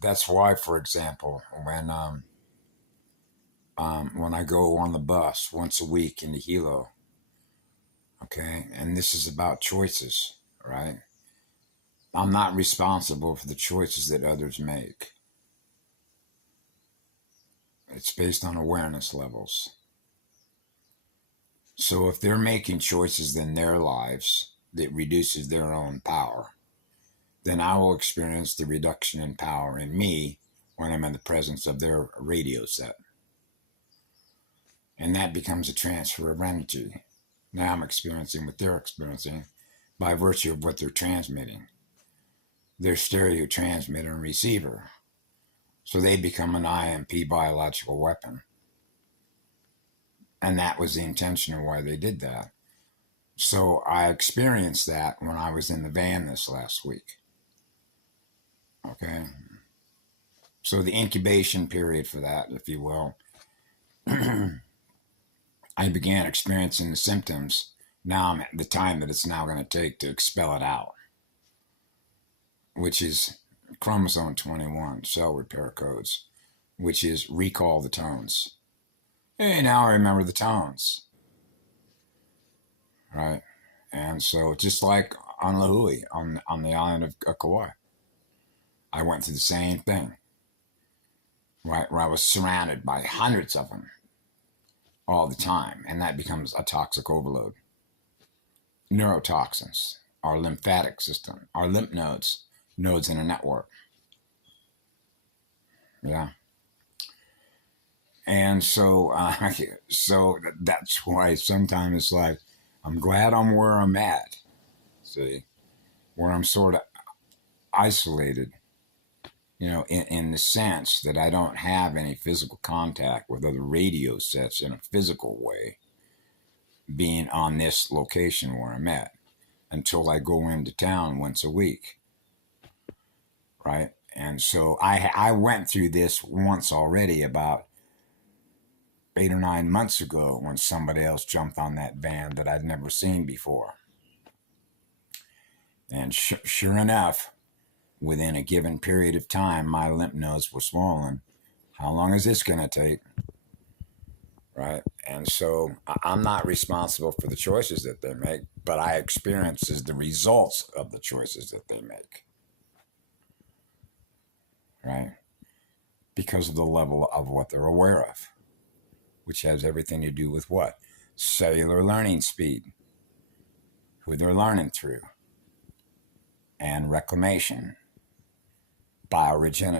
That's why, for example, when I go on the bus once a week into Hilo, okay, and this is about choices, right? I'm not responsible for the choices that others make. It's based on awareness levels. So if they're making choices in their lives that reduces their own power, then I will experience the reduction in power in me when I'm in the presence of their radio set. And that becomes a transfer of energy. Now I'm experiencing what they're experiencing by virtue of what they're transmitting. They're stereo transmitter and receiver. So they become an IMP biological weapon. And that was the intention of why they did that. So I experienced that when I was in the van this last week. Okay. So the incubation period for that, if you will, I began experiencing the symptoms. Now I'm at the time that it's now going to take to expel it out, which is chromosome 21, cell repair codes, which is recall the tones. Hey, now I remember the tones, right? And so just like on Lahui, on the island of Kauai, I went through the same thing, right? Where I was surrounded by hundreds of them all the time, and that becomes a toxic overload. Neurotoxins, our lymphatic system, our lymph nodes in a network. Yeah. And so, so that's why sometimes it's like, I'm glad I'm where I'm at. See, where I'm sort of isolated, in the sense that I don't have any physical contact with other radio sets in a physical way, being on this location where I'm at, until I go into town once a week, right? And so I went through this once already about 8 or 9 months ago when somebody else jumped on that van that I'd never seen before. And sure enough, within a given period of time, my lymph nodes were swollen. How long is this going to take? Right? And so I'm not responsible for the choices that they make, but I experience as the results of the choices that they make. Right? Because of the level of what they're aware of, which has everything to do with what? Cellular learning speed, who they're learning through, and reclamation, bioregenesis.